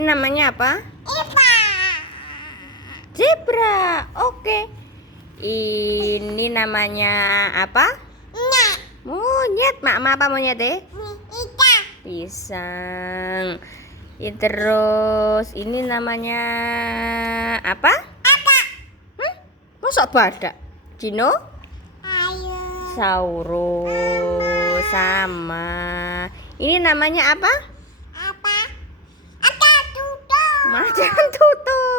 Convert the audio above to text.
Ini namanya apa? Ipa. Zebra. Oke. Ini namanya apa? Nek. Monyet. Mak apa monyet deh? Ika. Pisang. Terus ini namanya apa? Apa? Masuk badak. Dino? Ayo. Saurus. Sama. Ini namanya apa? Apa? Ada tutup. Macan tutul.